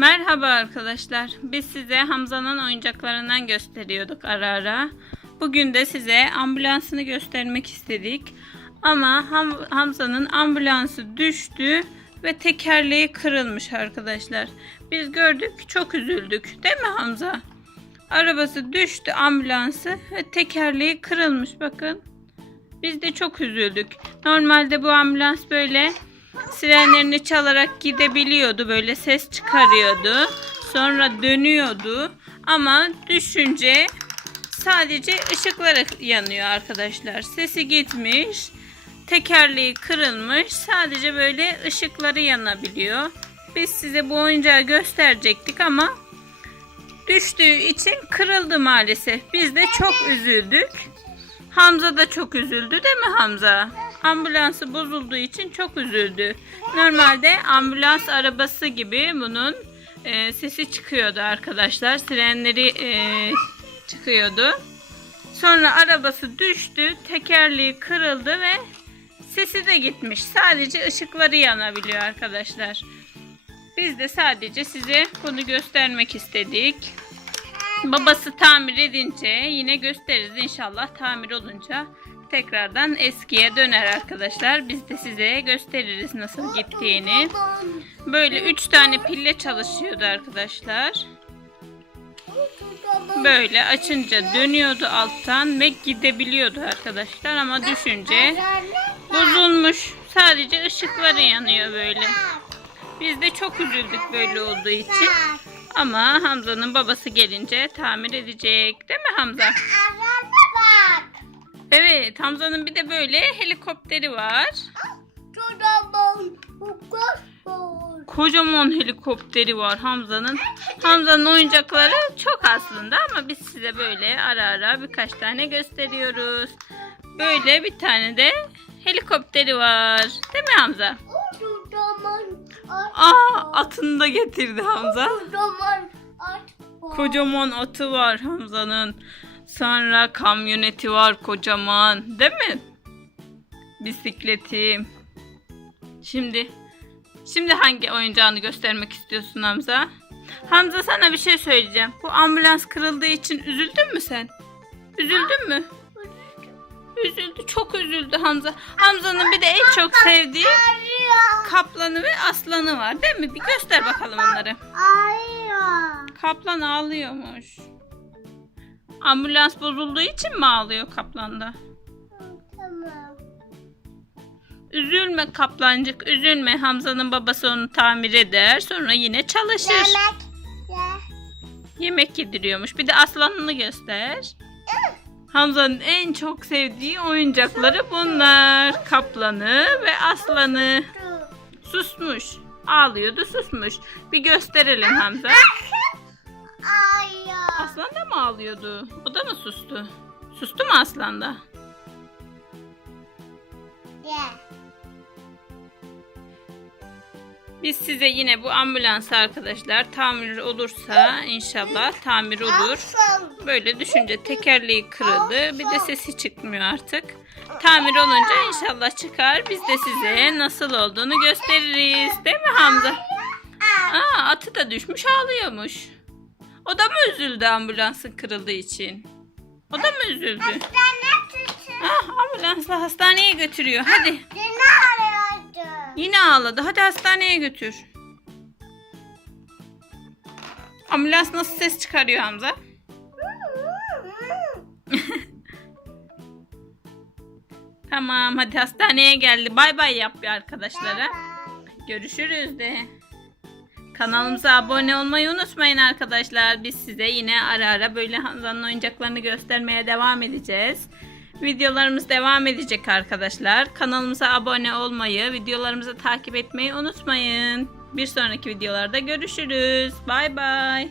Merhaba arkadaşlar. Biz size Hamza'nın oyuncaklarından gösteriyorduk ara ara. Bugün de size ambulansını göstermek istedik. Ama Hamza'nın ambulansı düştü ve tekerleği kırılmış arkadaşlar. Biz gördük, çok üzüldük. Değil mi Hamza? Arabası düştü, ambulansı, ve tekerleği kırılmış, bakın. Biz de çok üzüldük. Normalde bu ambulans böyle sirenlerini çalarak gidebiliyordu. Böyle ses çıkarıyordu. Sonra dönüyordu. Ama düşünce sadece ışıkları yanıyor arkadaşlar. Sesi gitmiş. Tekerleği kırılmış. Sadece böyle ışıkları yanabiliyor. Biz size bu oyuncağı gösterecektik ama düştüğü için kırıldı maalesef. Biz de çok üzüldük. Hamza da çok üzüldü, değil mi Hamza? Ambulansı bozulduğu için çok üzüldü. Normalde ambulans arabası gibi bunun sesi çıkıyordu arkadaşlar. Sirenleri çıkıyordu. Sonra arabası düştü, tekerleği kırıldı ve sesi de gitmiş. Sadece ışıkları yanabiliyor arkadaşlar. Biz de sadece size bunu göstermek istedik. Babası tamir edince yine gösteririz inşallah, tamir olunca tekrardan eskiye döner arkadaşlar. Biz de size gösteririz nasıl gittiğini. Böyle 3 tane pille çalışıyordu arkadaşlar. Böyle açınca dönüyordu alttan ve gidebiliyordu arkadaşlar, ama düşünce bozulmuş. Sadece ışıkları yanıyor böyle. Biz de çok üzüldük böyle olduğu için. Ama Hamza'nın babası gelince tamir edecek. Değil mi Hamza? Evet, Hamza'nın bir de böyle helikopteri var. Kocaman helikopteri var Hamza'nın. Hamza'nın oyuncakları çok aslında, ama biz size böyle ara ara birkaç tane gösteriyoruz. Böyle bir tane de helikopteri var. Değil mi Hamza? Atını da getirdi Hamza. Kocaman atı var Hamza'nın. Sonra kamyoneti var kocaman. Değil mi? Bisikleti. Şimdi hangi oyuncağını göstermek istiyorsun Hamza? Hamza, sana bir şey söyleyeceğim. Bu ambulans kırıldığı için üzüldün mü sen? Üzüldün mü? Üzüldü, çok üzüldü Hamza. Hamza'nın bir de en çok sevdiği kaplanı ve aslanı var, değil mi? Bir göster bakalım onları. Kaplan ağlıyormuş. Ambulans bozulduğu için mi ağlıyor kaplan da? Tamam. Üzülme kaplancık, üzülme. Hamza'nın babası onu tamir eder, sonra yine çalışır. Yemek yediriyormuş. Bir de aslanını göster. Hamza'nın en çok sevdiği oyuncakları bunlar. Kaplanı ve aslanı. Susmuş. Ağlıyordu, susmuş. Bir gösterelim Hamza. Aslan da mı ağlıyordu? O da mı sustu? Sustu mu aslan da? Biz size yine bu ambulansı arkadaşlar, tamir olursa inşallah tamir olur. Böyle düşünce tekerleği kırıldı. Bir de sesi çıkmıyor artık. Tamir olunca inşallah çıkar. Biz de size nasıl olduğunu gösteririz. Değil mi Hamza? Atı da düşmüş, ağlıyormuş. O da mı üzüldü ambulansın kırıldığı için? O da mı üzüldü? Ambulansla hastaneye götürüyor. Hadi. Yine ağladı. Hadi hastaneye götür. Ambulans nasıl ses çıkarıyor Hamza? Tamam, hadi hastaneye geldi. Bay bay yap bir arkadaşlara. Görüşürüz de. Kanalımıza abone olmayı unutmayın arkadaşlar. Biz size yine ara ara böyle Hamza'nın oyuncaklarını göstermeye devam edeceğiz. Videolarımız devam edecek arkadaşlar. Kanalımıza abone olmayı, videolarımızı takip etmeyi unutmayın. Bir sonraki videolarda görüşürüz. Bay bay.